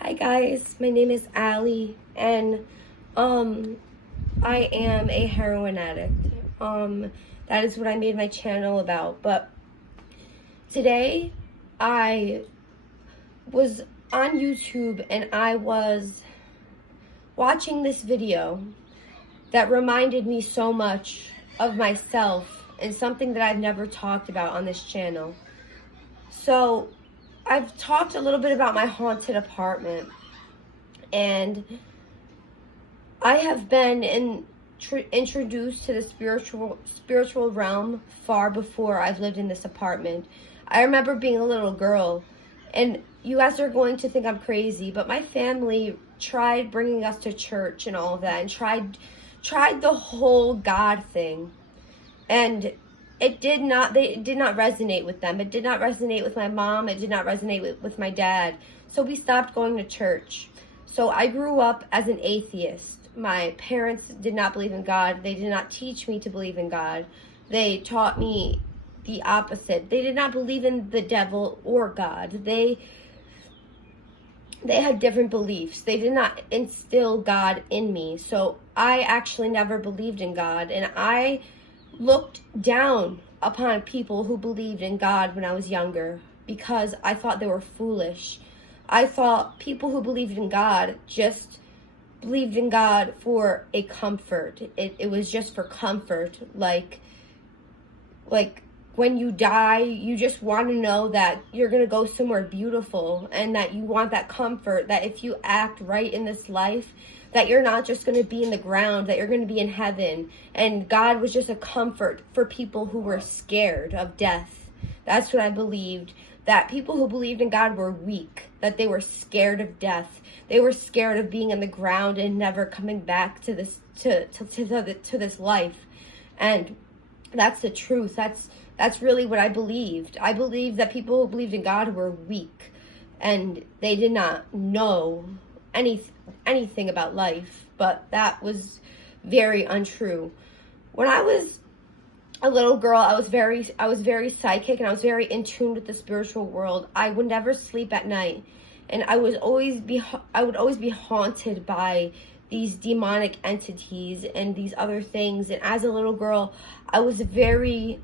Hi guys, my name is Allie, and I am a heroin addict. That is what I made my channel about. But today I was on YouTube and I was watching this video that reminded me so much of myself and something that I've never talked about on this channel. So I've talked a little bit about my haunted apartment, and I have been introduced to the spiritual realm far before I've lived in this apartment. I remember being a little girl, and you guys are going to think I'm crazy, but my family tried bringing us to church and all of that, and tried the whole God thing, and it did not resonate with them. It did not resonate with my mom. It did not resonate with my dad. So we stopped going to church. So I grew up as an atheist. My parents did not believe in God. They did not teach me to believe in God. They taught me the opposite. They did not believe in the devil or God. They had different beliefs. They did not instill God in me. So I actually never believed in God, and I looked down upon people who believed in God when I was younger because I thought they were foolish. I thought people who believed in God just believed in God for a comfort. It was just for comfort. Like when you die, you just want to know that you're going to go somewhere beautiful, and that you want that comfort, that if you act right in this life, that you're not just going to be in the ground, that you're going to be in heaven. And God was just a comfort for people who were scared of death. That's what I believed. That people who believed in God were weak, that they were scared of death. They were scared of being in the ground and never coming back to this to this life. And that's the truth. That's really what I believed. I believed that people who believed in God were weak, and they did not know anything about life. But that was very untrue. When I was a little girl, I was very psychic, and I was very in tune with the spiritual world. I would never sleep at night, and I would always be haunted by these demonic entities and these other things. And as a little girl, I was very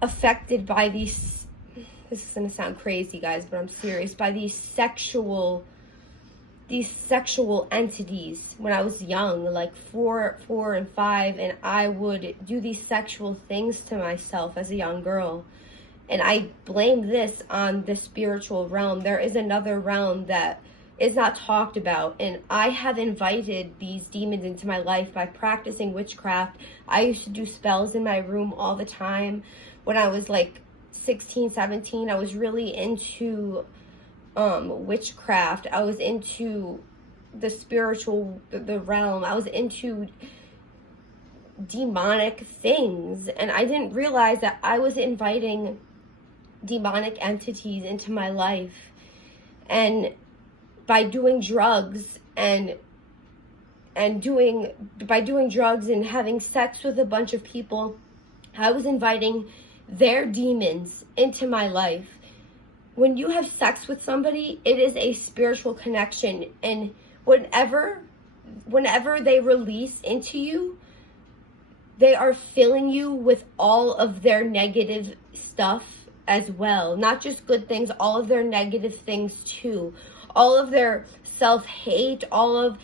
affected by these, this is going to sound crazy, guys, but I'm serious, by these sexual entities when I was young, like 4 and 5, and I would do these sexual things to myself as a young girl. And I blame this on the spiritual realm. There is another realm that is not talked about, and I have invited these demons into my life by practicing witchcraft. I used to do spells in my room all the time. When I was like 16, 17, I was really into witchcraft. I was into the spiritual, the realm. I was into demonic things, and I didn't realize that I was inviting demonic entities into my life. And by doing drugs and having sex with a bunch of people, I was inviting their demons into my life. When you have sex with somebody, it is a spiritual connection, and whenever they release into you, they are filling you with all of their negative stuff as well. Not just good things, all of their negative things too. All of their self-hate, all of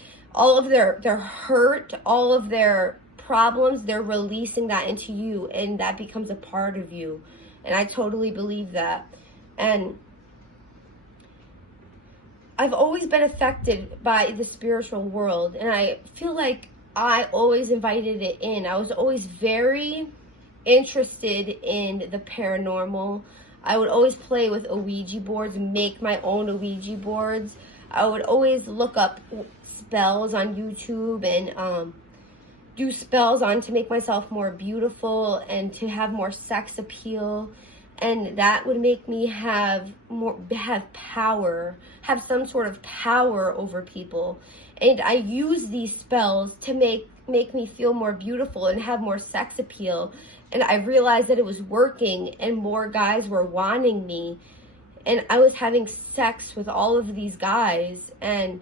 their hurt, all of their problems, they're releasing that into you, and that becomes a part of you. And I totally believe that. And I've always been affected by the spiritual world, and I feel like I always invited it in. I was always very interested in the paranormal. I would always play with Ouija boards, make my own Ouija boards. I would always look up spells on YouTube and do spells on to make myself more beautiful and to have more sex appeal. And that would make me have power, have some sort of power over people. And I use these spells to make me feel more beautiful and have more sex appeal. And I realized that it was working, and more guys were wanting me. And I was having sex with all of these guys, and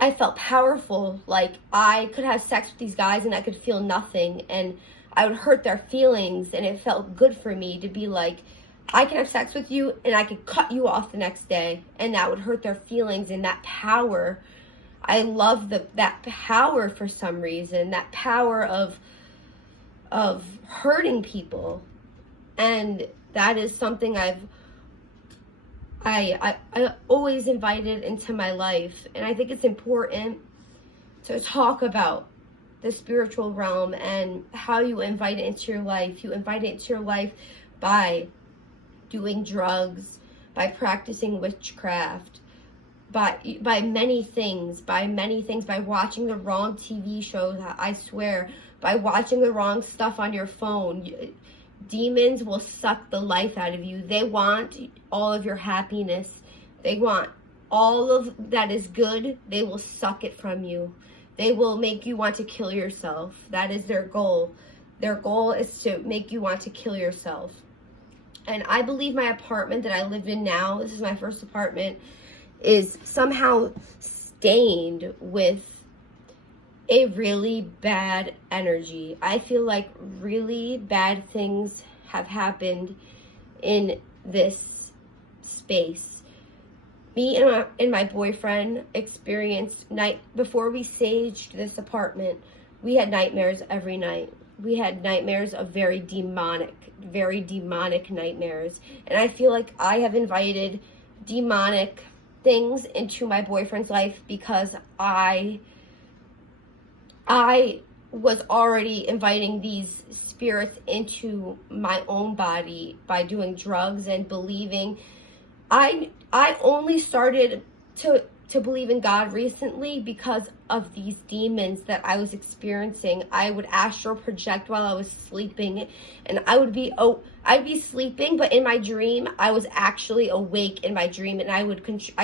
I felt powerful. Like, I could have sex with these guys and I could feel nothing, and I would hurt their feelings, and it felt good for me to be like, I can have sex with you and I could cut you off the next day, and that would hurt their feelings. And that power, I love that power for some reason, that power of hurting people. And that is something I always invited into my life. And I think it's important to talk about the spiritual realm and how you invite it into your life. You invite it into your life by doing drugs, by practicing witchcraft, by many things, by watching the wrong TV shows, I swear, by watching the wrong stuff on your phone. Demons will suck the life out of you. They want all of your happiness. They want all of that is good. They will suck it from you. They will make you want to kill yourself. That is their goal. Their goal is to make you want to kill yourself. And I believe my apartment that I live in now, this is my first apartment, is somehow stained with a really bad energy. I feel like really bad things have happened in this space. Me and my boyfriend experienced before we staged this apartment, we had nightmares every night. We had nightmares of very demonic nightmares. And I feel like I have invited demonic things into my boyfriend's life because I was already inviting these spirits into my own body by doing drugs and believing. I only started to believe in God recently because of these demons that I was experiencing. I would astral project while I was sleeping, and I'd be sleeping, but in my dream I was actually awake in my dream, and I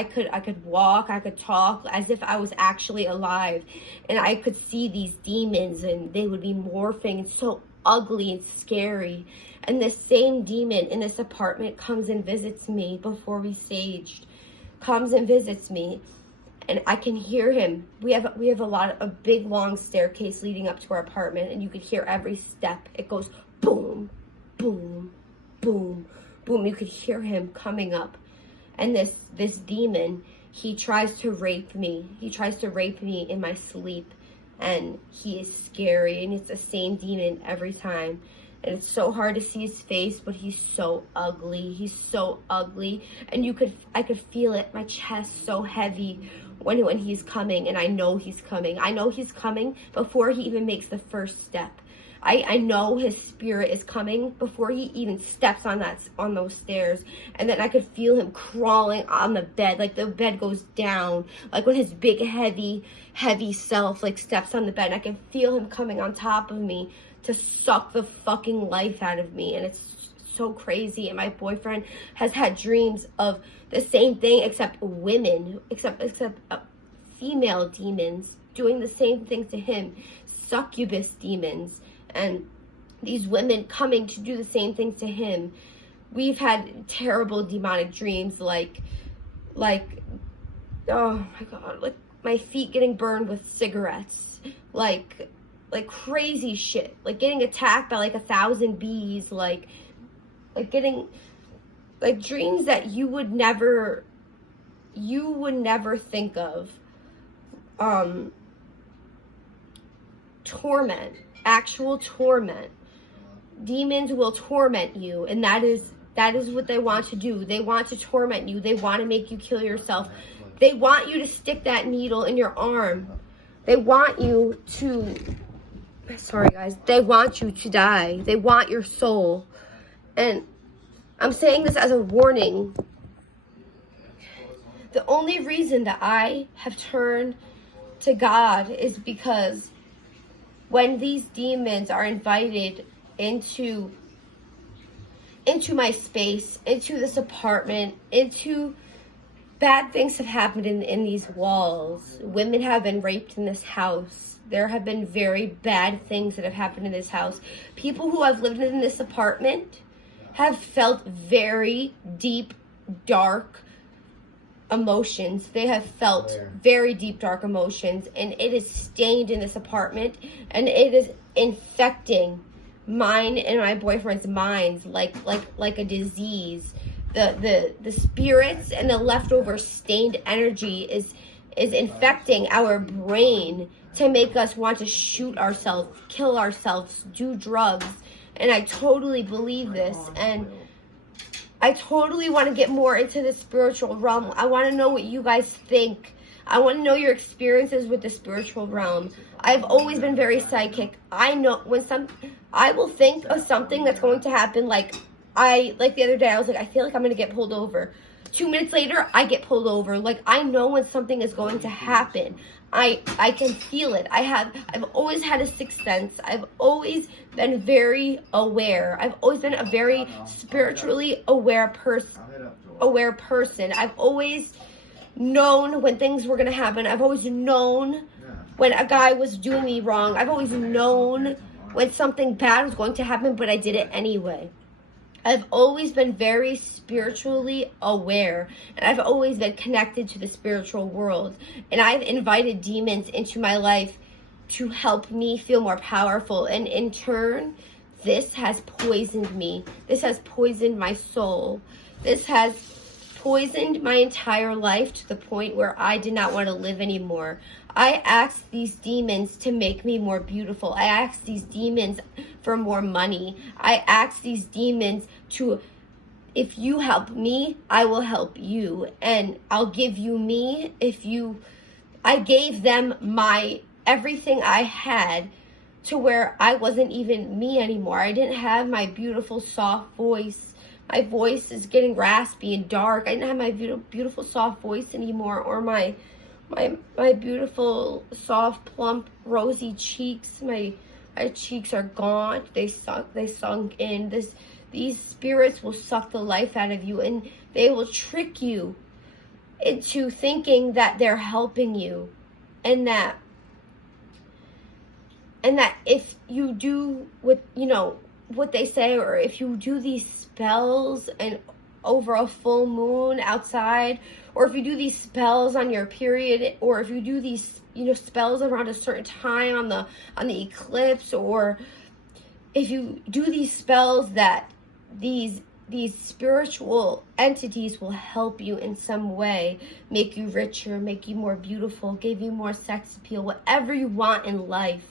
could walk, I could talk as if I was actually alive, and I could see these demons, and they would be morphing and so ugly and scary. And this same demon in this apartment comes and visits me before we staged. Comes and visits me, and I can hear him. We have a big long staircase leading up to our apartment, and you could hear every step. It goes boom, boom, boom, boom. You could hear him coming up. And this demon, he tries to rape me. He tries to rape me in my sleep, and he is scary, and it's the same demon every time. And it's so hard to see his face, but he's so ugly. He's so ugly. And I could feel it, my chest so heavy when he's coming. And I know he's coming. I know he's coming before he even makes the first step. I know his spirit is coming before he even steps on those stairs. And then I could feel him crawling on the bed, like the bed goes down, like when his big heavy self like steps on the bed. And I can feel him coming on top of me to suck the fucking life out of me. And it's so crazy. And my boyfriend has had dreams of the same thing, except female demons doing the same things to him, succubus demons, and these women coming to do the same things to him. We've had terrible demonic dreams, like oh my God, like my feet getting burned with cigarettes, like crazy shit, like getting attacked by like 1,000 bees, like getting like dreams that you would never think of. Torment, actual torment. Demons will torment you, and that is what they want to do. They want to torment you. They want to make you kill yourself. They want you to stick that needle in your arm. They want you to, sorry guys, they want you to die. They want your soul. And I'm saying this as a warning. The only reason that I have turned to God is because when these demons are invited into my space, into this apartment, bad things have happened in these walls. Women have been raped in this house. There have been very bad things that have happened in this house. People who have lived in this apartment have felt very deep, dark emotions. They have felt very deep, dark emotions, and it is stained in this apartment, and it is infecting mine and my boyfriend's minds like a disease. The spirits and the leftover stained energy is infecting our brain to make us want to shoot ourselves, kill ourselves, do drugs. And I totally believe this, and I totally want to get more into the spiritual realm. I want to know what you guys think. I want to know your experiences with the spiritual realm. I've always been very psychic. I know when I will think of something that's going to happen. Like the other day, I was like, I feel like I'm going to get pulled over. 2 minutes later, I get pulled over. Like, I know when something is going to happen. I can feel it. I've always had a sixth sense. I've always been very aware. I've always been a very spiritually aware person. I've always known when things were going to happen. I've always known when a guy was doing me wrong. I've always known when something bad was going to happen, but I did it anyway. I've always been very spiritually aware, and I've always been connected to the spiritual world. And I've invited demons into my life to help me feel more powerful. And in turn, this has poisoned me. This has poisoned my soul. This has poisoned my entire life to the point where I did not want to live anymore. I asked these demons to make me more beautiful. I asked these demons for more money. I asked these demons to, if you help me, I will help you. And I'll give you me I gave them everything I had, to where I wasn't even me anymore. I didn't have my beautiful soft voice. My voice is getting raspy and dark. I didn't have my beautiful soft voice anymore, or my beautiful soft plump rosy cheeks. My cheeks are gaunt. They sunk in. These spirits will suck the life out of you, and they will trick you into thinking that they're helping you, and that if you do what they say, or if you do these spells and over a full moon outside, or if you do these spells on your period, or if you do these spells around a certain time on the eclipse, or if you do these spells, that these spiritual entities will help you in some way, make you richer, make you more beautiful, give you more sex appeal, whatever you want in life.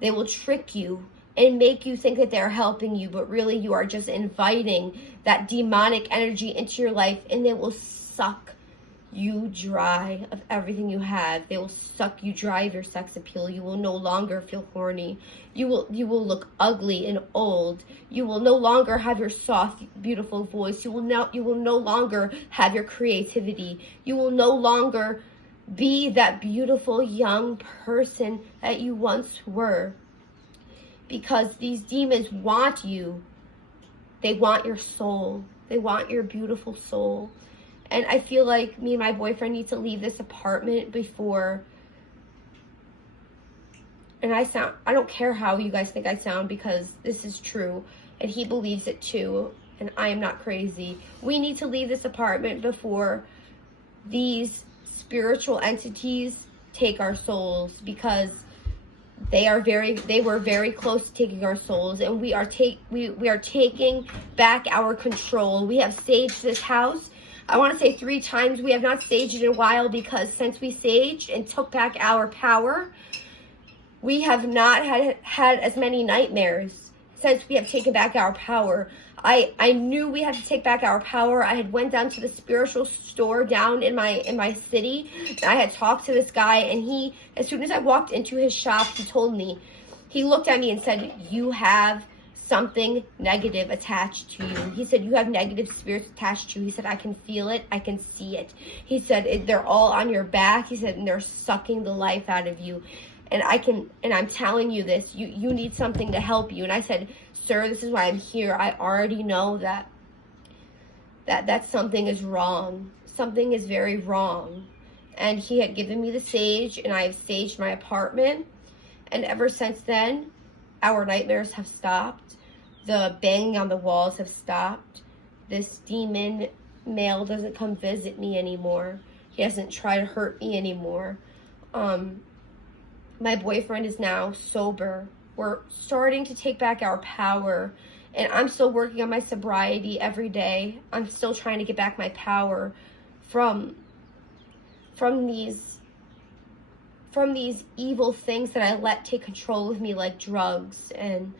They will trick you and make you think that they're helping you, but really you are just inviting that demonic energy into your life, and they will suck you dry of everything you have. They will suck you dry of your sex appeal. You will no longer feel horny. You will look ugly and old. You will no longer have your soft, beautiful voice. You will no longer have your creativity. You will no longer be that beautiful young person that you once were. Because these demons want you. They want your soul. They want your beautiful soul. And I feel like me and my boyfriend need to leave this apartment before. And I don't care how you guys think I sound, because this is true. And he believes it too. And I am not crazy. We need to leave this apartment before these spiritual entities take our souls, because they were very close to taking our souls, and we are taking back our control. We have saged this house, I want to say 3 times. We have not saged it in a while, because since we saged and took back our power, we have not had as many nightmares since we have taken back our power. I knew we had to take back our power. I had went down to the spiritual store down in my city, and I had talked to this guy, and he, as soon as I walked into his shop, he told me, he looked at me and said, "You have something negative attached to you." He said, "You have negative spirits attached to you." He said, "I can feel it. I can see it." He said, "They're all on your back." He said, "And they're sucking the life out of you. And I'm telling you this, you need something to help you." And I said, "Sir, this is why I'm here. I already know that something is wrong. Something is very wrong." And he had given me the sage, and I have saged my apartment. And ever since then, our nightmares have stopped. The banging on the walls have stopped. This demon male doesn't come visit me anymore. He doesn't try to hurt me anymore. My boyfriend is now sober. We're starting to take back our power. And I'm still working on my sobriety every day. I'm still trying to get back my power from these evil things that I let take control of me, like drugs and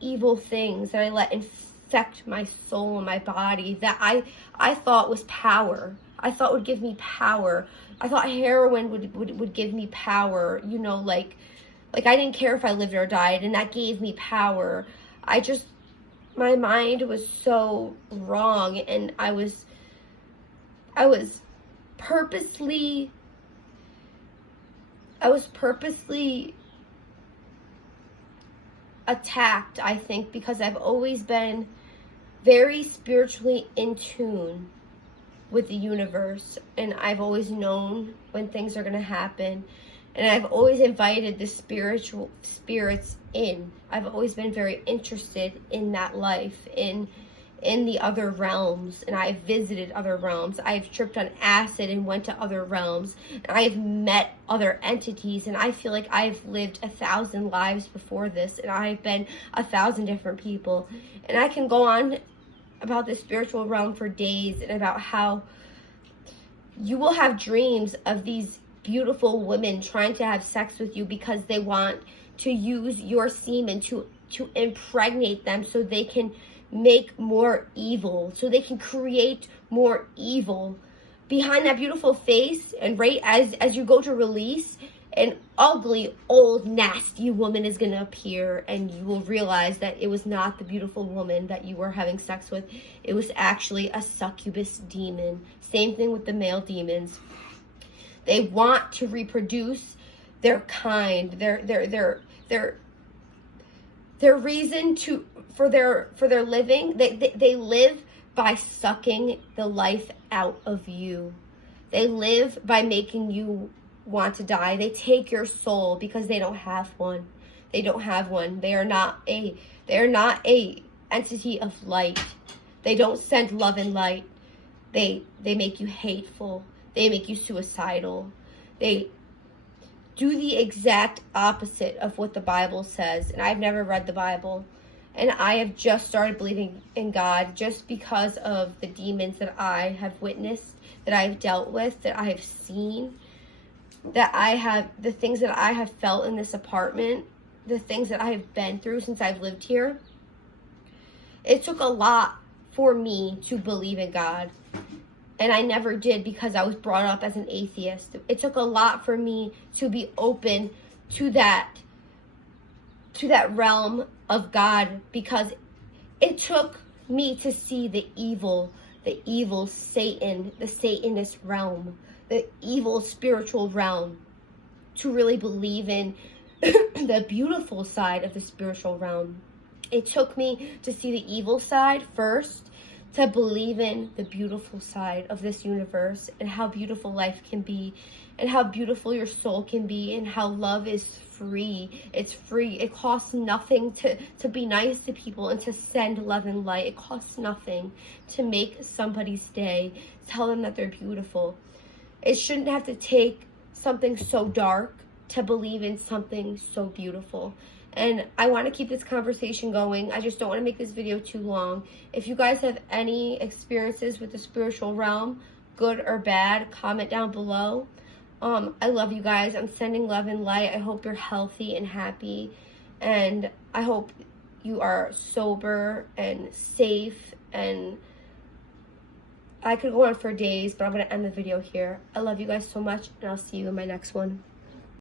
evil things that I let infect my soul and my body, that I thought was power. I thought would give me power. I thought heroin would give me power, you know, like I didn't care if I lived or died, and that gave me power. My mind was so wrong, and I was purposely attacked, I think, because I've always been very spiritually in tune with the universe, and I've always known when things are going to happen, and I've always invited the spiritual spirits in. I've always been very interested in that life, in the other realms, and I've visited other realms. I've tripped on acid and went to other realms, and I've met other entities, and I feel like I've lived 1,000 lives before this, and I've been 1,000 different people. And I can go on about the spiritual realm for days, and about how you will have dreams of these beautiful women trying to have sex with you because they want to use your semen to impregnate them so they can make more evil, so they can create more evil. Behind that beautiful face, and right as you go to release, an ugly, old, nasty woman is going to appear, and you will realize that it was not the beautiful woman that you were having sex with. It was actually a succubus demon. Same thing with the male demons. They want to reproduce their kind, their reason for their living. They live by sucking the life out of you. They live by making you want to die. They take your soul because they don't have one. They don't have one. They are not a entity of light. They don't send love and light. They make you hateful. They make you suicidal. They do the exact opposite of what the Bible says. And I've never read the Bible. And I have just started believing in God just because of the demons that I have witnessed, that I have dealt with, that I have seen, the things that I have felt in this apartment, the things that I have been through since I've lived here. It took a lot for me to believe in God. And I never did because I was brought up as an atheist. It took a lot for me to be open to that realm of God, because it took me to see the evil Satan, the Satanist realm, the evil spiritual realm, to really believe in the beautiful side of the spiritual realm. It took me to see the evil side first, to believe in the beautiful side of this universe, and how beautiful life can be, and how beautiful your soul can be, and how love is free. It's free. It costs nothing to be nice to people and to send love and light. It costs nothing to make somebody's day, tell them that they're beautiful. It shouldn't have to take something so dark to believe in something so beautiful. And I want to keep this conversation going. I just don't want to make this video too long. If you guys have any experiences with the spiritual realm, good or bad, comment down below. I love you guys. I'm sending love and light. I hope you're healthy and happy. And I hope you are sober and safe. And I could go on for days, but I'm going to end the video here. I love you guys so much, and I'll see you in my next one.